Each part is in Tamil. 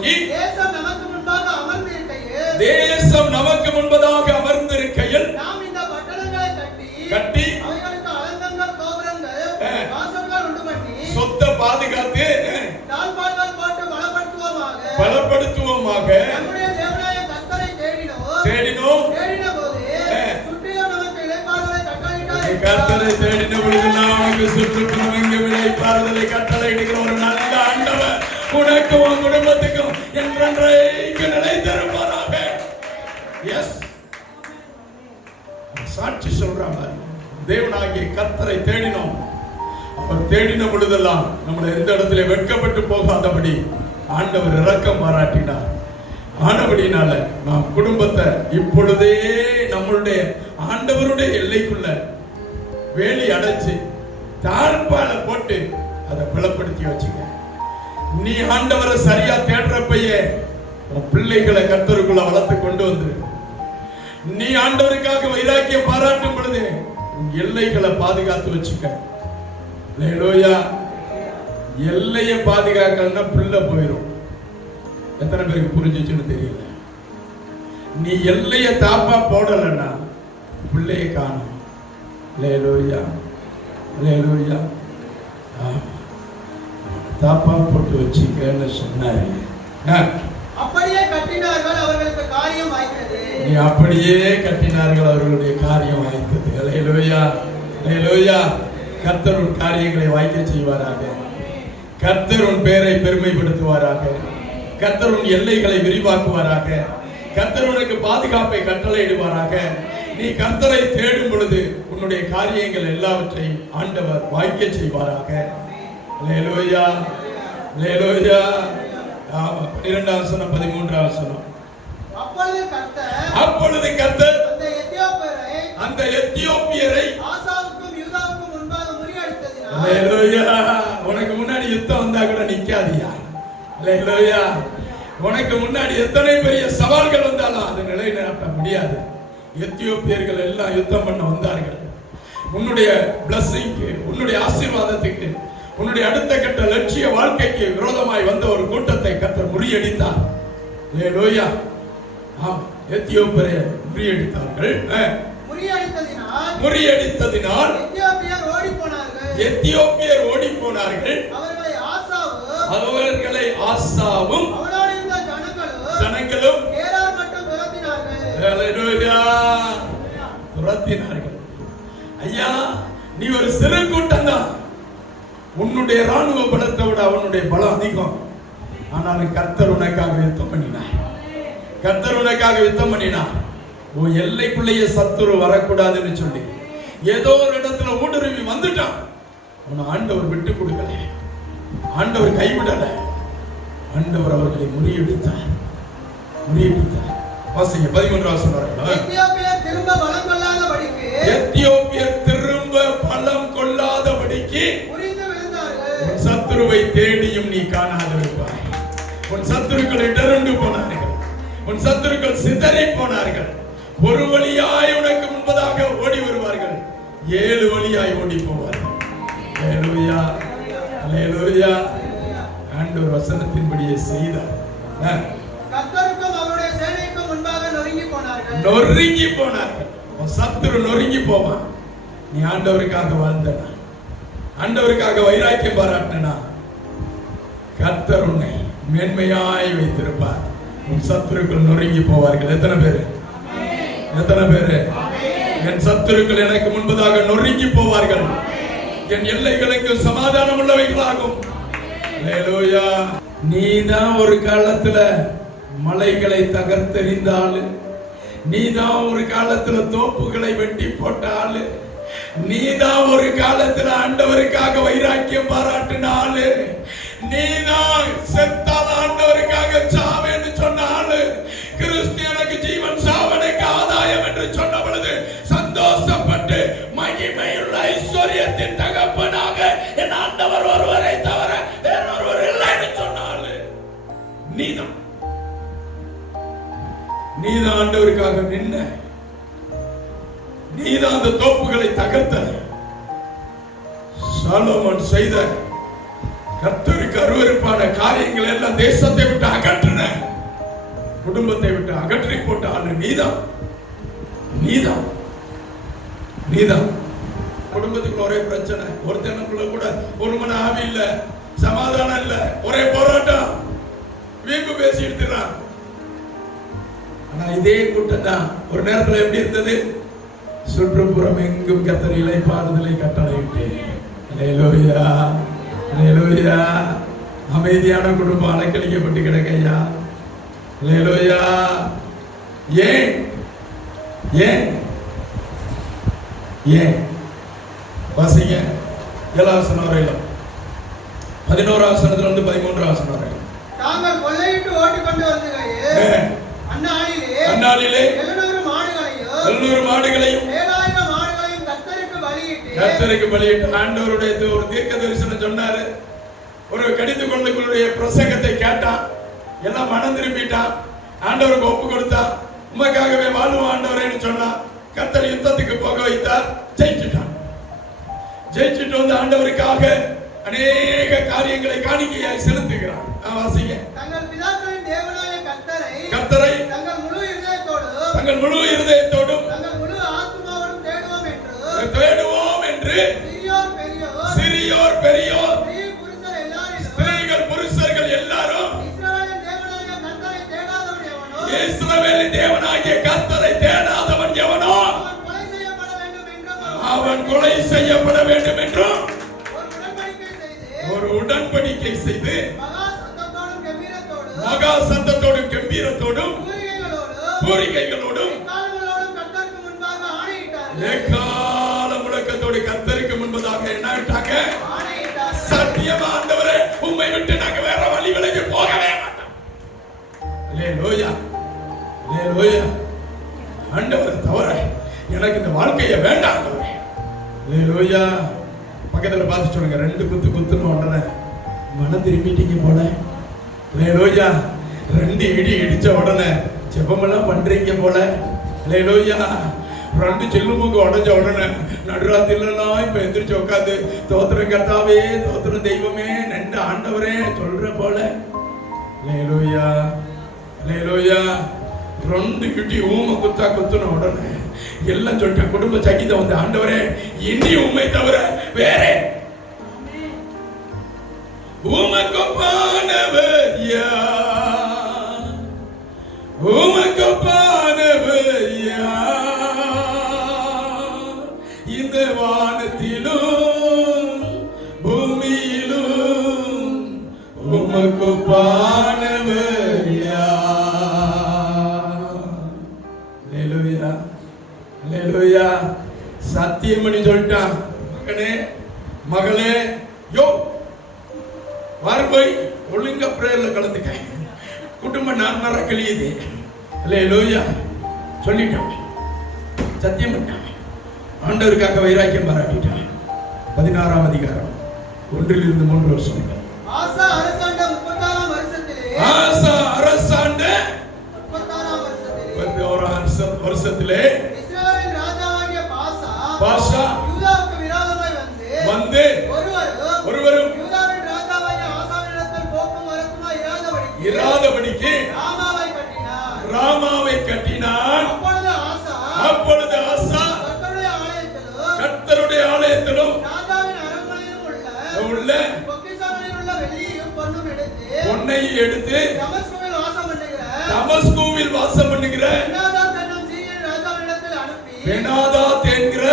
நோக்கி, தேசம் நமக்கு முன்பாக அமர்ந்திருக்கையில், தேசம் நமக்கு முன்பதாக அமர்ந்திருக்கையில், நாம் இந்த பட்டணங்களை கட்டி அவைகளுக்கு அலங்கங்கள், கோபுரங்கள், வாசல்கள் உண்டு பண்ணி, சொத்தை பாதுகாத்து தாழ்பாள்கள் போட்டு பலப்படுத்துவோமாக. நம்முடைய தேவனாய கர்த்தரை தேடினோம். தேடினபோது சுற்றிலும் நமக்கு இளைப்பாறுதலை கட்டளையிட்டார். கர்த்தரை தேடின பொழுது நமக்கு சுற்றிலும் எங்கும் இளைப்பாறுதலை கட்டளையிடுகிற ஒரு நல்ல ஆண்டவர் உனக்கும் உன் குடும்பத்துக்கும் என்றென்றைக்கு நிலைத்திருப்பாராக. எஸ், சாட்சி சொல்றாங்க. தேவனாகிய கர்த்தரை தேடினோம். அவர் தேடின பொழுதெல்லாம் நம்மளை எந்த இடத்துல வெட்கப்பட்டு போகாதபடி ஆண்டவர் இரக்கம் பாராட்டினார். ஆனபடினால நாம் குடும்பத்தை இப்பொழுதே நம்மளுடைய ஆண்டவருடைய எல்லைக்குள்ள வேலி அடைச்சு தாழ்பால போட்டு அதை பலப்படுத்தி வச்சுக்க. நீ ஆண்டவரை சரியா தேடுறப்பையே உன் பிள்ளைகளை கர்த்தருக்குள்ள வளர்த்து கொண்டு வந்துரு. நீ ஆண்டவருக்காக வைராக்கியம் பாராட்டும் பொழுது உன் எல்லைகளை பாதுகாத்து வச்சுக்க. ஹல்லேலூயா. எல்லையை பாதுகாக்கலன்னா பிள்ளை போயிடும். எத்தனை பேருக்கு புரிஞ்சிச்சுன்னு தெரியல. நீ எல்லையை தாப்பா போடலன்னா பிள்ளையை காணும். ஹல்லேலூயா, ஹல்லேலூயா. தாப்பா போட்டு வச்சுக்கன்னு சொன்னாரு. அப்படியே கட்டினார்கள், அவர்களுக்கு காரியம் வாய்த்தது. நீ அப்படியே கட்டினார்கள், அவர்களுடைய காரியம் வாய்த்தது. ஹல்லேலூயா, ஹல்லேலூயா. கர்த்தர் உன் காரியங்களை வாய்க்க செய்வாராக. கர்த்தர் உன் பெயரை பெருமைப்படுத்துவாராக. கர்த்தர் உன் எல்லைகளை விரிவாக்குவாராக. கர்த்தர் உனக்கு பாதுகாப்பை கட்டளையிடுவாராக. நீ கர்த்தரை தேடும் பொழுது உன்னுடைய காரியங்கள் எல்லாவற்றையும் ஆண்டவர் வாய்க்க செய்வாராக. ஹல்லேலூயா, ஹல்லேலூயா. 12ஆம் வசனம் 13ஆம் வசனம். அப்பொழுது கர்த்தர் அந்த எத்தியோப்பியரை உனக்கு முன்னாடி யுத்தம் வந்தா கூட நிக்காதியா. ஹல்லேலூயா. உனக்கு முன்னாடி எத்தனை பெரிய சவால்கள் வந்தாலும் அதை நிலைநாட்ட முடியாது. எத்தியோப்பியர்கள் எல்லாம் யுத்தம் பண்ண வந்தார்கள். உன்னுடைய பிளஸிங்க்கு, உன்னுடைய ஆசீர்வாதத்துக்கு, உன்னுடைய அடுத்த கட்ட லட்சிய வாழ்க்கைக்கு விரோதமாய் வந்த ஒரு கூட்டத்தை கர்த்தர் முறியடித்தார். ஹல்லேலூயா. எத்தியோப்பியரை முறியடித்தார்கள். முறியடித்ததினால் எத்தியோப்பியர் ஓடி போனார்கள். அவர்களை ஆசாவும் ஜனங்களும் துரத்தினார்கள். ஐயா, நீ ஒரு சிறு கூட்டம் தான். உன்னுடைய ராணுவ பலத்தை விட அவனுடைய பலம் அதிகம். ஆனாலும் கர்த்தர் உனக்காக யுத்தம் பண்ணினார். கர்த்தர் உனக்காக யுத்தம் பண்ணினார். உன் எல்லைக்குள்ளேயே சத்துரு வரக்கூடாதுன்னு சொல்லி ஏதோ ஒரு இடத்துல ஊடுருவி வந்துட்டான். உன்னை ஆண்டவர் விட்டு கொடுக்கல, ஆண்டவர் கைவிடல. ஆண்டவர் அவர்களை முறியடித்தார். வாசிங்க 13ஆம் வசனம். எத்தியோப்பியர் திரும்ப பலம் கொள்ளாதபடிக்கு உன் சத்துருவை தேடியும் நீ காணாதிருப்பாய். உன் சத்துருக்கள் இடர்ந்து போனார்கள். உன் சத்துருக்கள் சிதறி போனார்கள். ஒரு வழியாய் உனக்கு முன்பதாக ஓடி வருவார்கள், 7 வழியாய் ஓடி போவார்கள். ஹல்லேலூயா, ஹல்லேலூயா. ஆண்டவர் வசனத்தின்படியே செய்தார். கர்த்தருக்கும் அவருடைய சேனைக்கும் முன்பாக நொறுங்கி போனார்கள். சத்துரு நொறுங்கி போவான். நீ ஆண்டவருக்காக வாழ்ந்தனா, ஆண்டவருக்காக வைராக்கியம் பாராட்டினா, கர்த்தர் உன்னை மேன்மையாய் வைத்திருப்பார். உன் சத்துருக்கள் நொறுங்கி போவார்கள். எத்தனை பேரு? என் சத்துருக்கள் எனக்கு முன்பதாக நொறுங்கி போவார்கள். என் எல்லைகளுக்கு சமாதானம் உள்ளவைகளாகும். ஹல்லேலூயா. நீதான் ஒரு காலத்துல மலைகளை தகர்த்தெறிந்த ஆளு. நீதான் ஒரு காலத்துல தோப்புகளை வெட்டி போட்ட ஆளு. நீதான் ஒரு காலத்துல ஆண்டவருக்காக வைராக்கியம் பாராட்டின ஆளு. நீதான் செத்தால் ஆண்டவருக்காக சாவேன்னு சொன்ன ஆளு. கிறிஸ்தியனுக்கு ஜீவன் சாவனுக்கு ஆதாயம் என்று சொன்ன பொழுது சந்தோஷப்பட்டு மகிமையுள்ள ஐஸ்வர்யத்தின் தகப்பனாக என் ஆண்டவர் ஒருவரை தவிர வேறொருவர் இல்லைன்னு சொன்னாரு. நீதான் ஆண்டவருக்காக நின்ன. நீதான் அந்த தோப்புகளை தகர்த்த. சாலோமோன் செய்த கர்த்தருக்கு அருவருப்பான காரியங்களை எல்லாம் தேசத்தை விட்டு அகற்றின, குடும்பத்தை விட்டு அகற்றி போட்ட ஆளு நீதான். நீதான் நீதான். குடும்பத்துக்கு ஒரே பிரச்சனை, ஒருத்தனுக்குள்ள கூட ஒரு மன ஆவி இல்ல, சமாதானம் இல்ல, ஒரே போராட்டம், வீம்பு பேசி எடுத்துறான். ஆனா இதே கூட்டம் தான் ஒரு நேரத்துல எப்படி இருந்தது? சுற்றுப்புறம் எங்கும் கர்த்தர் இளைப்பாறுதலை கட்டளையிட்டு, அல்லேலூயா அல்லேலூயா. அமைதியான குடும்பம் அலைக்கழிக்கப்பட்டு கிடக்கையா, அல்லேலூயா. ஏன் ஏன் ஏன்? வாசிங்க 7ஆம் வசனம் வரையிலும், 11ஆம் வசனத்திலிருந்து 13ஆம் வசனம் வரையிலும். தாங்கள் கொள்ளையிட்டு ஓட்டிக்கொண்டு வந்தீர்களே, அந்நாளிலே 700 மாடுகளையும் 7000 மாடுகளையும் கர்த்தருக்கு பலியிட்டு ஆண்டவருடைய ஒரு தீர்க்க தரிசனம் சொன்னாரு. ஒரு கடிந்து கொண்டவர்களுடைய பிரசங்கத்தை கேட்டான், எல்லாம் மனம் திரும்பிட்டான், ஆண்டவருக்கு ஒப்பு கொடுத்தான். உமக்காகவே வாழ்வோம் ஆண்டவரேன்னு சொன்னான். கர்த்தர் யுத்தத்துக்கு போக வைத்தார், ஜெயிச்சுட்டான். ஜெயிச்சுட்டு வந்து ஆண்டவருக்காக அநேக காரியங்களை காணிக்கையாய் செலுத்துகிறார். வாசிங்க. தங்கள் பிதாக்களின் தேவனாய கர்த்தரை தங்கள் முழு இதயத்தோடும் தங்கள் முழு இருதயத்தோடும் தங்கள் முழு ஆத்துமாவோடும் தேடுவோம் என்று சிறியோர் பெரியோர் ஸ்திரீகள் புருஷர்கள் எல்லாரும் இஸ்ரவேலின் தேவனாகிய கர்த்தரை தேடாதவன் எவனோ அவன் கொலை செய்யப்பட வேண்டும் என்றும் ஒரு உடன்படிக்கை செய்து மகா சத்தத்தோடும் கம்பீரத்தோடும் பூரிகைகளோடும் ஏகால முழக்கத்தோடு கர்த்தருக்கு முன்பதாக என்ன சத்தியமா ஆண்டவரே, உம்மை விட்டு நாங்க வேற வழி விலகி போகவே மாட்டோம். அல்லேலூயா அல்லேலூயா. ஆண்டவர் தவிர எனக்கு இந்த வாழ்க்கைய வேண்டாம் ஆண்டவரே. அல்லேலூயா. பக்கத்துல பார்த்து சொல்லுங்க, 2 குத்துன உடனே மனம் திரும்பிட்டீங்க போல. அல்லேலூயா. 2 இடி இடிச்ச உடனே ஜெபமெல்லாம் பண்றீங்க போல. அல்லேலூயா. 2 செல்லுமுக்கு உடஞ்ச உடனே நடுராத்திரிலாம் இப்ப எந்திரிச்சு உட்காந்து தோத்திரம் கர்த்தாவே, தோத்திரம் தெய்வமே, நன்றி ஆண்டவரே சொல்ற போல. அல்லேலூயா அல்லேலூயா. 2 இடி ஊம குத்துன உடனே எல்லாம் சொல்லிட்ட குடும்ப சகித வந்து, ஆண்டவரே இனி உம்மை தவிர வேற உமக்கொப்பானவர் யார், உமக்கொப்பானவர் யார், இந்த வானத்திலும் பூமியிலும் உமக்கொப்பானவர் யார். அல்லேலூயா அல்லேலூயா. சத்தியம் பண்ணி சொல்லிட்டான், மகனே மகளே, யோ வாரு போய் ஒழுங்கா பிரேயர்ல கலந்துக்க, குடும்பம் நான் கிளியுது. அல்லேலூயா சொல்லிட்டான், சத்தியம் பண்ணான். ஆண்டவருக்காக வைராக்கியம் பாராட்டிட்டான். 16ஆம் அதிகாரம் 1 முதல் 3 வசனங்கள். ஆசா அரசாண்ட 36ஆம் வருஷத்திலே 36 வருஷத்திலே இஸ்ரவேலின் ராஜாவாகிய பாஷா யூதாவுக்கு விரோதமாய் வந்து ஒருவரும் யூதாவின் ராஜாவாகிய ஆசாவினிடத்தில் போக்கும் வரக்குமாய் இராதபடிக்கு ராமாவை கட்டினான். அப்பொழுது ஆசா கர்த்தருடைய ஆலயத்திலும் ராஜாவின் அரண்மனையிலும் உள்ள பொன்னை எடுத்து தமஸ்குவில் வாசம் பண்ணுகிற பெனாதாத் என்கிற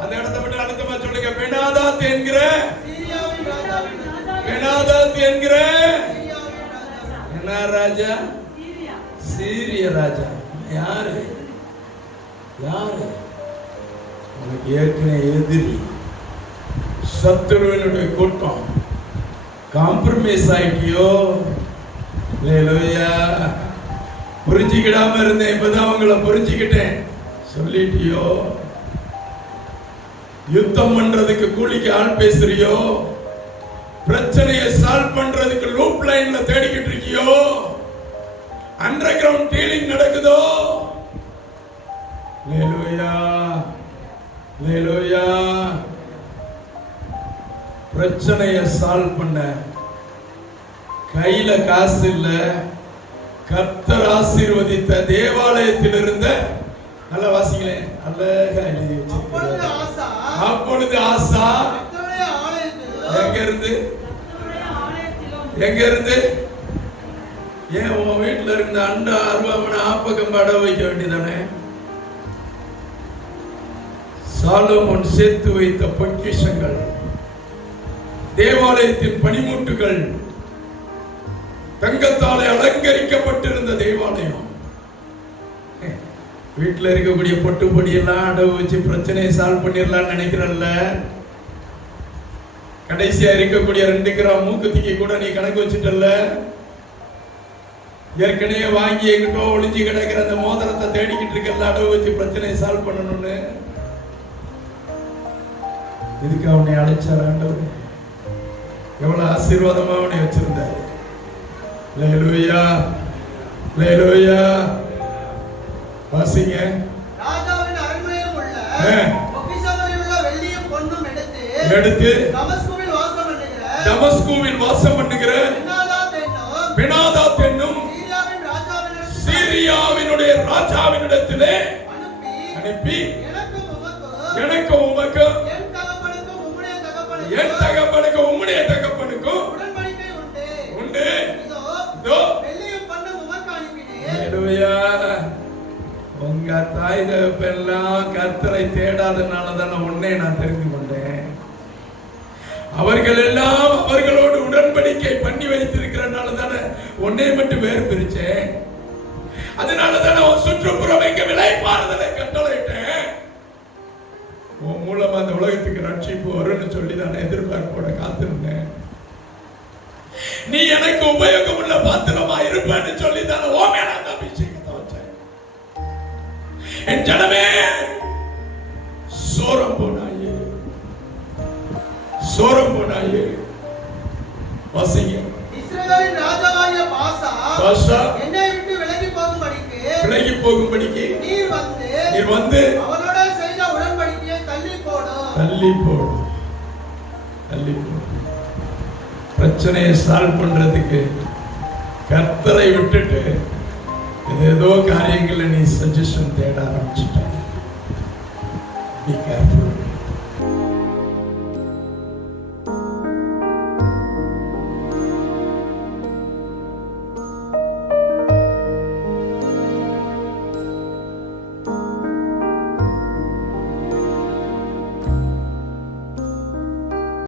அந்த இடத்தை விட்டு அழுத்தமா சொல்லுங்க. பெனாதாத் என்கிற என்ன ராஜா? சீரிய ராஜா. யாரு உனக்கு ஏற்கனவே எதிரி, சத்துருவனுடைய கூட்டம். காம்ப்ரமைஸ் ஆயிட்டியோ? அல்லேலூயா. புரிஞ்சுக்கிடாம இருந்தேன், இப்பதான் உங்களை புரிஞ்சுக்கிட்டேன். சொல்லிட்டியோ? யுத்தம் பண்றதுக்கு கூலிக்கு ஆள் பேசுறியோ? பிரச்சனையை சால்வ் பண்றதுக்கு லூப் லைன்ல தேடிக்கிட்டு இருக்கியோ? அண்டர் கிரவுண்ட் டீலிங் நடக்குதோ? அல்லேலூயா அல்லேலூயா. பிரச்சனைய சால்வ் பண்ண. கையில காசு இல்ல, கர்த்தர் ஆசீர்வதித்த தேவாலயத்தில் இருந்த நல்ல வாசிங்களே, அழகா எழுதி வச்சிருக்காரு. அப்பொழுது ஆசா எங்க இருந்து ஏன் உன் வீட்டுல இருந்த அண்டா அருவாமனை ஆப்பக்கம்பாட வைக்க வேண்டியதானே? சாலோமோன் சேர்த்து வைத்த பொக்கிஷங்கள், தேவாலயத்தின் பனிமுட்டுகள், தங்கத்தாலே அலங்கரிக்கப்பட்டிருந்த தேவாலயம். வீட்டுல இருக்கக்கூடிய பொட்டு பொடியெல்லாம் அடவு வச்சு பிரச்சனையை சால்வ் பண்ணிடலாம் நினைக்கிறல்ல. கடைசியா இருக்கக்கூடிய 2 கிராம் மூக்குத்திக்கு கூட நீ கணக்கு வச்சுட்டல்ல. ஏற்கனவே வாங்கி எங்கிட்டோ ஒளிஞ்சு கிடக்கிற அந்த மோதிரத்தை தேடிக்கிட்டு இருக்கல, அடவு வச்சு பிரச்சனையை சால்வ் பண்ணணும்னு. இதுக்கு அவனை அழைச்சார் ஆண்டவர். எவ்வளவு ஆசீர்வாதமா அவனை வச்சிருந்தார். அல்லேலூயா, அல்லேலூயா. வாசிங்க. ராஜாவின் அரண்மனையில் உள்ள பொக்கிஷங்களில் உள்ள வெள்ளியும் பொன்னும் எடுத்து தமஸ்குவில் வாசம் பண்ணுகிற பெனாதாத் என்னும் சீரியாவினுடைய ராஜாவினிடத்திலே அனுப்பி எனக்கும் உமக்கும் என் தகப்பனுக்கும் உம்முடைய தகப்பனுக்கும் உண்டு. அல்லேலூயா. உங்க தாய் தகப்பெல்லாம் கர்த்தரை தேடாதனாலதான் உன்னை நான் தெரிந்து கொண்டேன். அவர்கள் எல்லாம் அவர்களோடு உடன்படிக்கை பண்ணி வைத்திருக்கிறனால தானே உன்னை மட்டும் வேறு பிரிச்சேன். அதனால தானே உன் சுற்றுப்புறம் எங்க விலைப்பாறுதலை கட்டளையிட்டேன். உன் மூலமா அந்த உலகத்துக்கு ரட்சிப்பு வரும்னு சொல்லி தானே எதிர்பார்ப்போட காத்திருந்தேன். நீ எனக்கு உபயோகம் உள்ள பாத்திரமா இருப்பேன்னு சொல்லி தானே ஓ மேல அந்த அபிஷேகத்தை வச்சேன். என் ஜனமே சோரம் போனாயே, சோரம் போனாயே. வாசிங்க. இஸ்ரவேலின் ராஜாவாகிய பாஷா என்னை விட்டு விலகி போகும்படிக்கு நீர் வந்து அவனோட செய்த உடன்படிக்கையை தள்ளி போடு. பிரச்சனையை சால்வ் பண்றதுக்கு கர்த்தரை விட்டுட்டு ஏதோ காரியங்களை நீ சஜஷன் தேட ஆரம்பிச்சுட்ட.